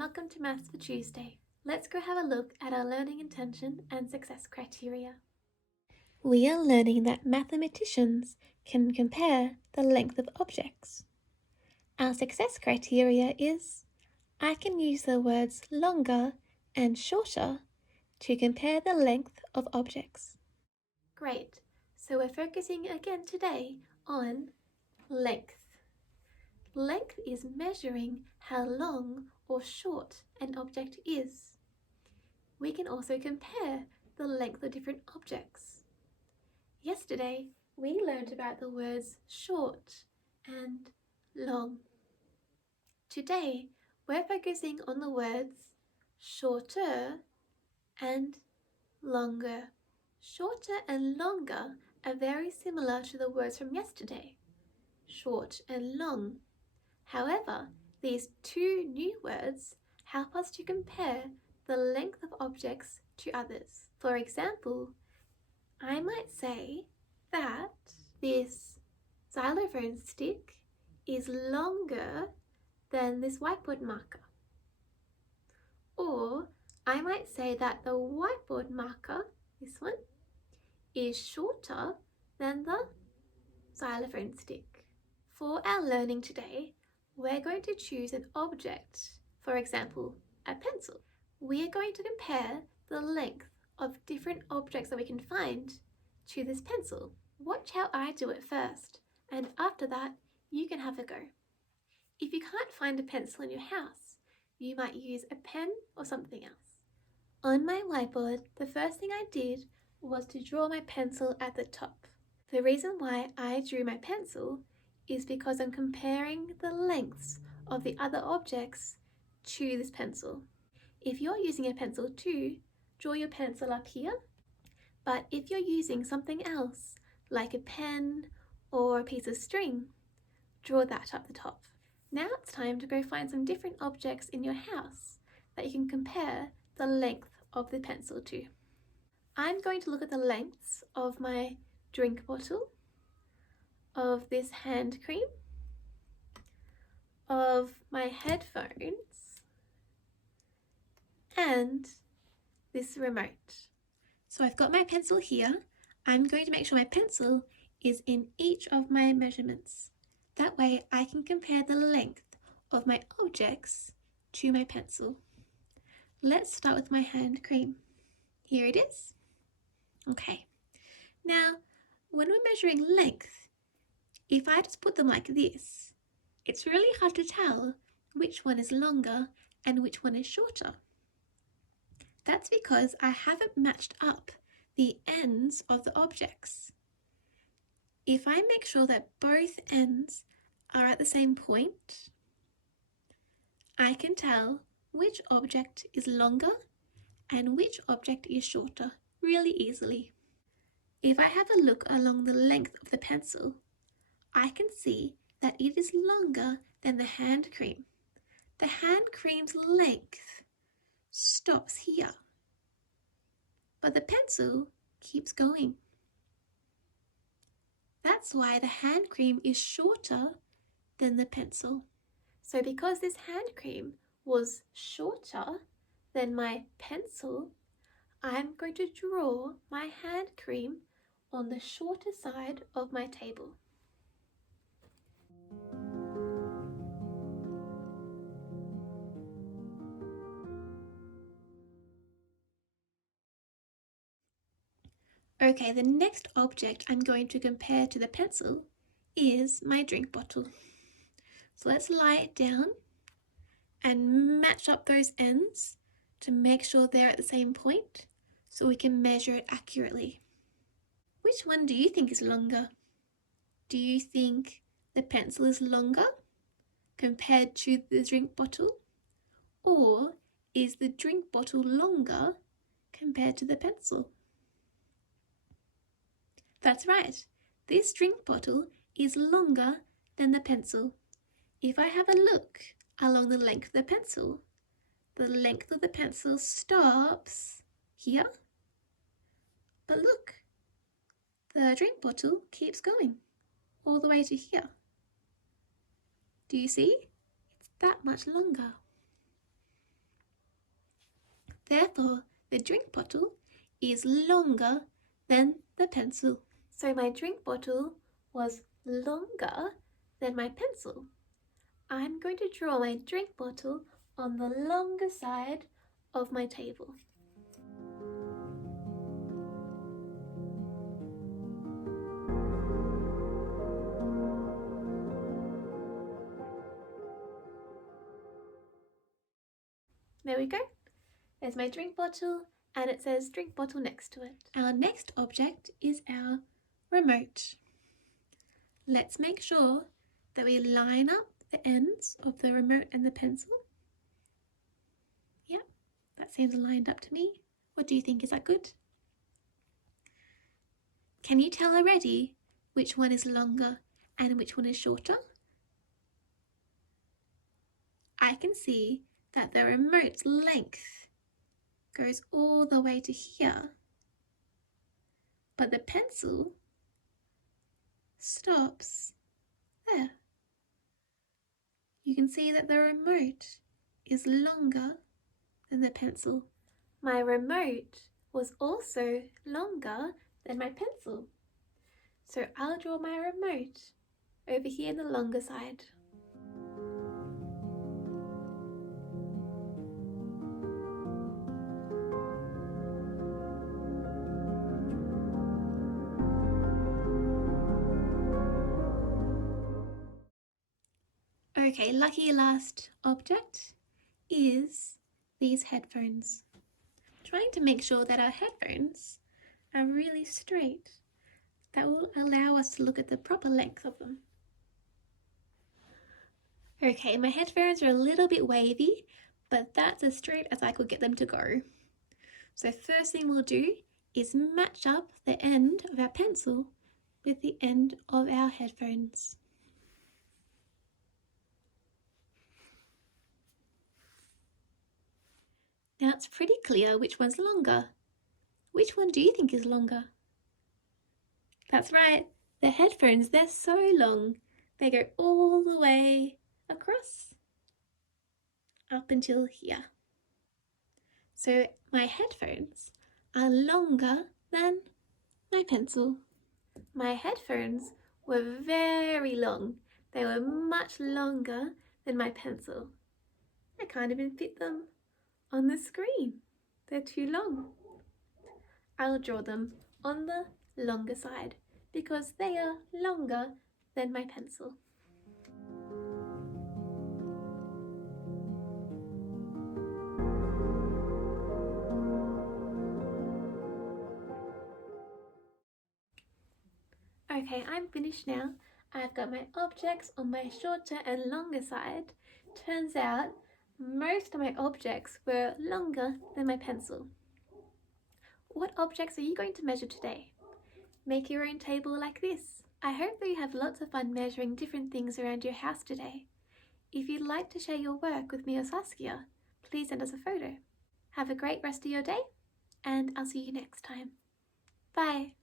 welcome to Maths for Tuesday. Let's go have a look at our learning intention and success criteria. We are learning that mathematicians can compare the length of objects. Our success criteria is I can use the words longer and shorter to compare the length of objects. Great, so we're focusing again today on length. Length is measuring how long or short an object is. We can also compare the length of different objects. Yesterday, we learned about the words short and long. Today, we're focusing on the words shorter and longer. Shorter and longer are very similar to the words from yesterday, short and long. However, these two new words help us to compare the length of objects to others. For example, I might say that this xylophone stick is longer than this whiteboard marker. Or I might say that the whiteboard marker, this one, is shorter than the xylophone stick. For our learning today, we're going to choose an object, for example, a pencil. We are going to compare the length of different objects that we can find to this pencil. Watch how I do it first, and after that, you can have a go. If you can't find a pencil in your house, you might use a pen or something else. On my whiteboard, the first thing I did was to draw my pencil at the top. The reason why I drew my pencil is because I'm comparing the lengths of the other objects to this pencil. If you're using a pencil too, draw your pencil up here. But if you're using something else, like a pen or a piece of string, draw that up the top. Now it's time to go find some different objects in your house that you can compare the length of the pencil to. I'm going to look at the lengths of my drink bottle, of this hand cream, of my headphones, and this remote. So I've got my pencil here. I'm going to make sure my pencil is in each of my measurements. That way I can compare the length of my objects to my pencil. Let's start with my hand cream. Here it is. Okay. Now, when we're measuring length, if I just put them like this, it's really hard to tell which one is longer and which one is shorter. That's because I haven't matched up the ends of the objects. If I make sure that both ends are at the same point, I can tell which object is longer and which object is shorter really easily. If I have a look along the length of the pencil, I can see that it is longer than the hand cream. The hand cream's length stops here, but the pencil keeps going. That's why the hand cream is shorter than the pencil. So because this hand cream was shorter than my pencil, I'm going to draw my hand cream on the shorter side of my table. Okay, the next object I'm going to compare to the pencil is my drink bottle. So let's lie it down and match up those ends to make sure they're at the same point so we can measure it accurately. Which one do you think is longer? Do you think the pencil is longer compared to the drink bottle? Or is the drink bottle longer compared to the pencil? That's right, this drink bottle is longer than the pencil. If I have a look along the length of the pencil, the length of the pencil stops here. But look, the drink bottle keeps going all the way to here. Do you see? It's that much longer. Therefore, the drink bottle is longer than the pencil. So my drink bottle was longer than my pencil. I'm going to draw my drink bottle on the longer side of my table. There we go. There's my drink bottle, and it says drink bottle next to it. Our next object is our remote. Let's make sure that we line up the ends of the remote and the pencil. Yep, that seems lined up to me. What do you think? Is that good? Can you tell already which one is longer and which one is shorter? I can see that the remote's length goes all the way to here, but the pencil stops there. You can see that the remote is longer than the pencil. My remote was also longer than my pencil. So I'll draw my remote over here on the longer side. Okay, lucky last object is these headphones. Trying to make sure that our headphones are really straight. That will allow us to look at the proper length of them. Okay, my headphones are a little bit wavy, but that's as straight as I could get them to go. So first thing we'll do is match up the end of our pencil with the end of our headphones. Now it's pretty clear which one's longer. Which one do you think is longer? That's right, the headphones, they're so long. They go all the way across, up until here. So my headphones are longer than my pencil. My headphones were very long. They were much longer than my pencil. I can't even fit them on the screen. They're too long. I'll draw them on the longer side because they are longer than my pencil. Okay, I'm finished now. I've got my objects on my shorter and longer side. Turns out most of my objects were longer than my pencil. What objects are you going to measure today? Make your own table like this. I hope that you have lots of fun measuring different things around your house today. If you'd like to share your work with me or Saskia, please send us a photo. Have a great rest of your day, and I'll see you next time. Bye!